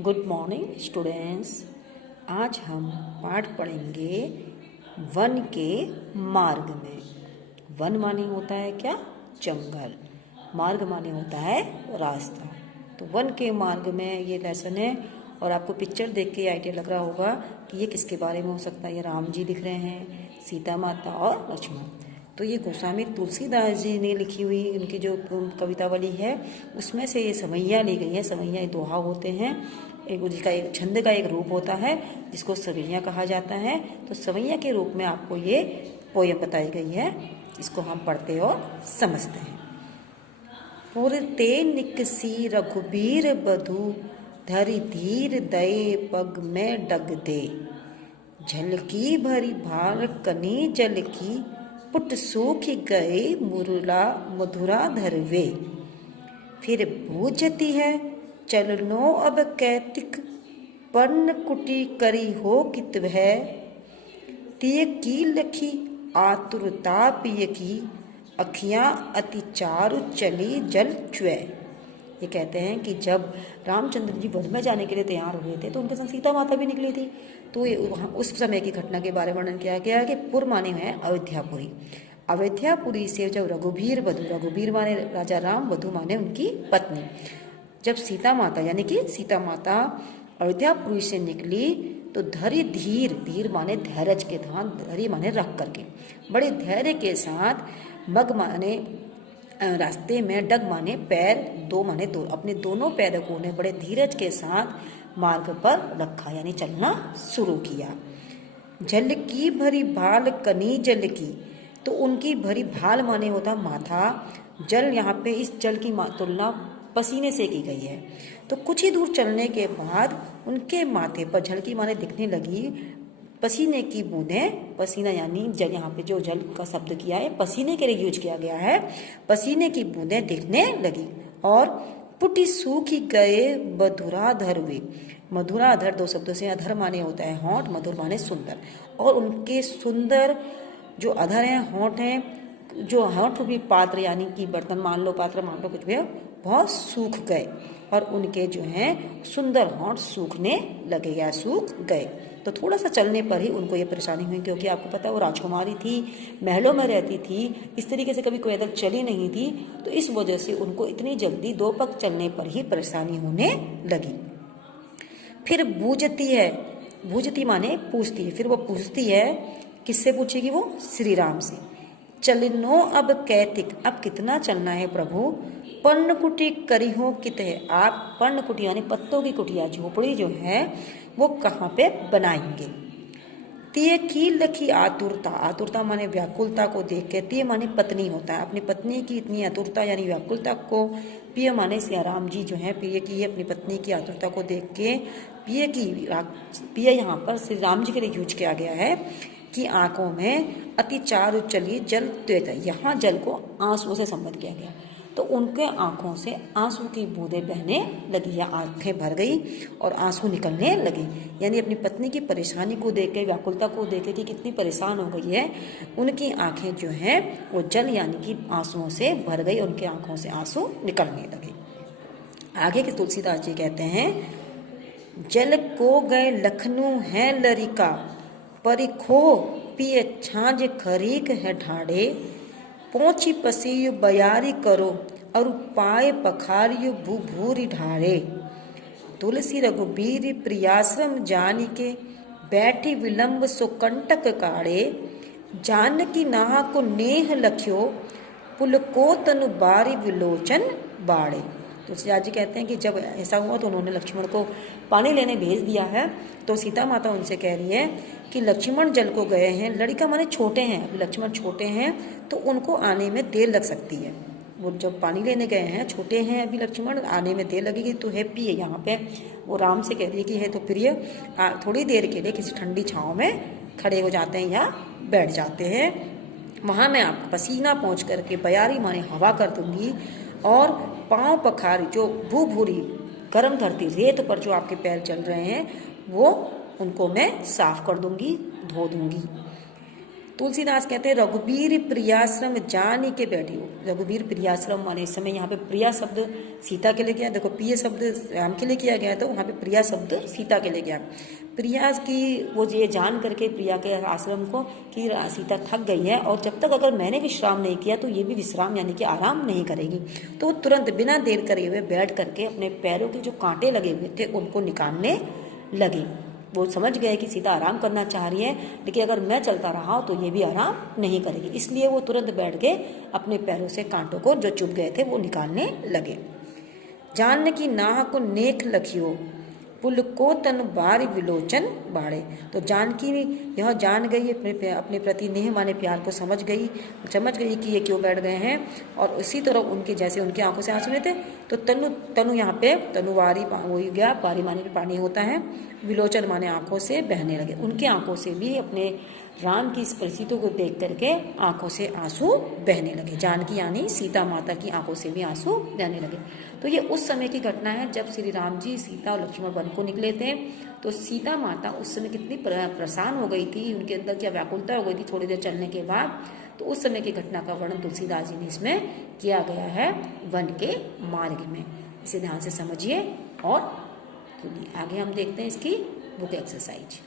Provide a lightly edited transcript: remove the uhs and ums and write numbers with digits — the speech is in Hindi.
Good morning students. आज हम पाठ पढ़ेंगे वन के मार्ग में। वन माने होता है क्या? जंगल। मार्ग माने होता है रास्ता। तो वन के मार्ग में ये लेसन है। और आपको पिक्चर देख के आइडिया लग रहा होगा कि ये किसके बारे में हो सकता है। ये राम जी दिख रहे हैं, सीता माता और लक्ष्मण। तो ये गोस्वामी तुलसीदास जी ने लिखी हुई उनकी जो कवितावली है उसमें से ये सवैया ली गई है। सवैया दोहा होते हैं, एक उसका एक छंद का एक रूप होता है जिसको सवैया कहा जाता है। तो सवैया के रूप में आपको ये पोयम बताई गई है, इसको हम पढ़ते और समझते हैं। पुरते निकसी रघुबीर बधु, धरि धीर दये पग में डग दे। झलकी भरी भार कनी जल की, पुट सूख गए मुरला मधुरा धरवे। फिर बूझती है चलनो अब कैतिक, पर्ण कुटी करी हो कित है। तिय की लखी आतुरता पिय की, अखियां अति चारु चली जल चुए। ये कहते हैं कि जब रामचंद्र जी वन में जाने के लिए तैयार हुए थे तो उनके संग सीता माता भी निकली थी। तो ये उस समय की घटना के बारे में वर्णन किया गया कि पुर माने हैं अयोध्यापुरी। अयोध्यापुरी से जब रघुबीर बधु, रघुबीर माने राजा राम, बधु माने उनकी पत्नी, जब सीता माता यानी कि सीता माता अयोध्यापुरी से निकली तो धरि धीर, धीर माने धैर्य के साथ, धरि माने रख करके, बड़े धैर्य के साथ, मग माने रास्ते में, डग माने पैर, दो माने दो, अपने दोनों पैरों को उन्हें बड़े धीरज के साथ मार्ग पर रखा यानी चलना शुरू किया। जल की भरी भाल कनी जल की, तो उनकी भरी भाल माने होता माथा। जल यहाँ पे इस जल की तुलना पसीने से की गई है। तो कुछ ही दूर चलने के बाद उनके माथे पर झलकी माने दिखने लगी पसीने की बूंदें। पसीना यानी जल, यहाँ पे जो जल का शब्द किया है पसीने के लिए यूज किया गया है। पसीने की बूंदें दिखने लगी और पुटी सूखी गए मधुराधर हुए। मधुराधर दो शब्दों से, अधर माने होता है होंठ, मधुर माने सुंदर। और उनके सुंदर जो अधर हैं, होंठ हैं, जो होंठ रूपी पात्र यानी कि बर्तन मान लो, पात्र मान लो, कुछ भी, बहुत सूख गए और उनके जो हैं सुंदर होंठ सूखने लगे या सूख गए। तो थोड़ा सा चलने पर ही उनको ये परेशानी हुई, क्योंकि आपको पता है वो राजकुमारी थी, महलों में रहती थी, इस तरीके से कभी कोई पैदल चली नहीं थी। तो इस वजह से उनको इतनी जल्दी दो पग चलने पर ही परेशानी होने लगी। फिर बूझती है, बूझती माने पूछती है, फिर वो पूछती है, किससे पूछेगी वो? श्री राम से। चलनो अब कैतिक, अब कितना चलना है प्रभु। पर्ण कुटी करी हो कित है, आप पर्ण कुटी यानी पत्तों की कुटिया, झोपड़ी जो है वो कहाँ पे बनाएंगे। तिय की लखी आतुरता, आतुरता माने व्याकुलता को देख के, तिय माने पत्नी होता है, अपनी पत्नी की इतनी आतुरता यानी व्याकुलता को, पिय माने सिया राम जी जो है पिय की अपनी पत्नी की आतुरता को देख के, पिय की, पिय यहाँ पर श्री राम जी के लिए यूज किया गया है कि आंखों में अति चारु चली जल त्वेत, यहाँ जल को आंसुओं से संबंध किया गया। तो उनके आंखों से आंसू की बूंदें बहने लगी या आंखें भर गई और आंसू निकलने लगे। यानी अपनी पत्नी की परेशानी को देख के, व्याकुलता को देख के कि कितनी परेशान हो गई है, उनकी आंखें जो हैं वो जल यानी कि आंसुओं से भर गई, उनके आंखों से आंसू निकलने लगे। आगे के तुलसीदास जी कहते हैं, जल को गए लखनऊ है लरिका, परिखो पिए छांझ खरीक है ढाढ़े। पोछी पसीयु बयारी करो, और पाए पखारियु भूभूरी ढारे। तुलसी रघुबीर प्रियाश्रम जानी के, बैठी विलंब सो कंटक काढ़े। जानकी नाह को नेह लख्यो, पुलको तनु बारी विलोचन बाड़े। तुलसीदास जी कहते हैं कि जब ऐसा हुआ तो उन्होंने लक्ष्मण को पानी लेने भेज दिया है। तो सीता माता उनसे कह रही है कि लक्ष्मण जल को गए हैं, लड़का माने छोटे हैं, अभी लक्ष्मण छोटे हैं तो उनको आने में देर लग सकती है। वो जब पानी लेने गए हैं, छोटे हैं अभी लक्ष्मण, आने में देर लगेगी। तो है प्रिय, यहाँ पे वो राम से कह रही है कि है तो प्रिय थोड़ी देर के लिए किसी ठंडी छाँव में खड़े हो जाते हैं या बैठ जाते हैं, वहाँ मैं आपको पसीना पहुँच करके बयारी माने हवा कर दूंगी, और पाँव पखारी जो भू भूरी गर्म धरती रेत पर जो आपके पैर चल रहे हैं वो उनको मैं साफ कर दूंगी, धो दूंगी। तुलसीदास कहते हैं रघुबीर प्रियाश्रम जानी के बैठी हो। रघुबीर प्रियाश्रम माने इस समय यहाँ पे प्रिया शब्द सीता के लिए गया, देखो प्रिय शब्द राम के लिए किया गया तो वहाँ पे प्रिया शब्द सीता के लिए गया। प्रिया की वो ये जान करके प्रिया के आश्रम को कि सीता थक गई है और जब तक अगर मैंने विश्राम नहीं किया तो ये भी विश्राम यानी कि आराम नहीं करेगी। तो वो तुरंत बिना देर करे हुए बैठ करके अपने पैरों के जो कांटे लगे हुए थे उनको निकालने लगे। वो समझ गए कि सीता आराम करना चाह रही है, लेकिन अगर मैं चलता रहा तो ये भी आराम नहीं करेगी, इसलिए वो तुरंत बैठ के अपने पैरों से कांटों को जो चुभ गए थे वो निकालने लगे। जानकी नाह को नेक लखियो पुल को तन बारी विलोचन बाड़े। तो जानकी यह जान गई अपने प्रति नेह माने प्यार को समझ गई कि ये क्यों बैठ गए हैं, और उसी तरह उनके जैसे उनकी आंखों से आंसू थे तो तनु यहाँ पे तनुवारी हो गया, बारी माने पे पानी होता है, विलोचन माने आंखों से बहने लगे। उनके आंखों से भी अपने राम की इस परिस्थितियों को देख करके आंखों से आंसू बहने लगे। जानकी यानी सीता माता की आंखों से भी आंसू बहने लगे। तो ये उस समय की घटना है जब श्री राम जी सीता और लक्ष्मण वन को निकले थे। तो सीता माता उस समय कितनी परेशान हो गई थी, उनके अंदर क्या व्याकुलता हो गई थी थोड़ी देर चलने के बाद। तो उस समय की घटना का वर्णन तुलसीदास जी ने इसमें किया गया है वन के मार्ग में। इसे ध्यान से समझिए और आगे हम देखते हैं इसकी बुक एक्सरसाइज।